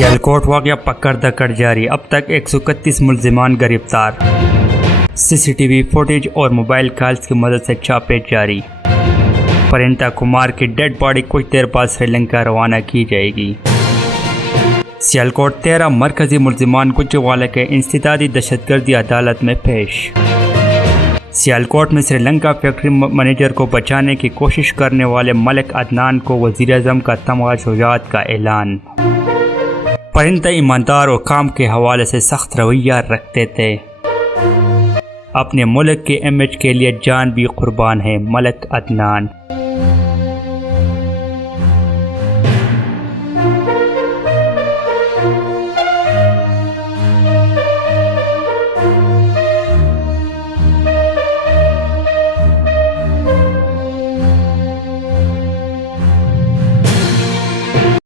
सियालकोट वाक़या पकड़ दकड़ जारी, अब तक 131 मुल्जिमान गिरफ्तार। सीसीटीवी फुटेज और मोबाइल कॉल्स की मदद से छापे जारी। परिंदा कुमार की डेड बॉडी कुछ देर बाद श्रीलंका रवाना की जाएगी। सियालकोट 13 मरकजी मुल्जिमान गुजरावाला के इंसदादी दहशतगर्दी अदालत में पेश। सियालकोट में श्रीलंका फैक्ट्री मैनेजर को बचाने की कोशिश करने वाले मलिक अदनान को वज़ीर-ए-आज़म का तमगा शुजाअत का ऐलान। परिंदा ईमानदार और काम के हवाले से सख्त रवैया रखते थे, अपने मुल्क के इमेज के लिए जान भी कुर्बान है, मलिक अदनान।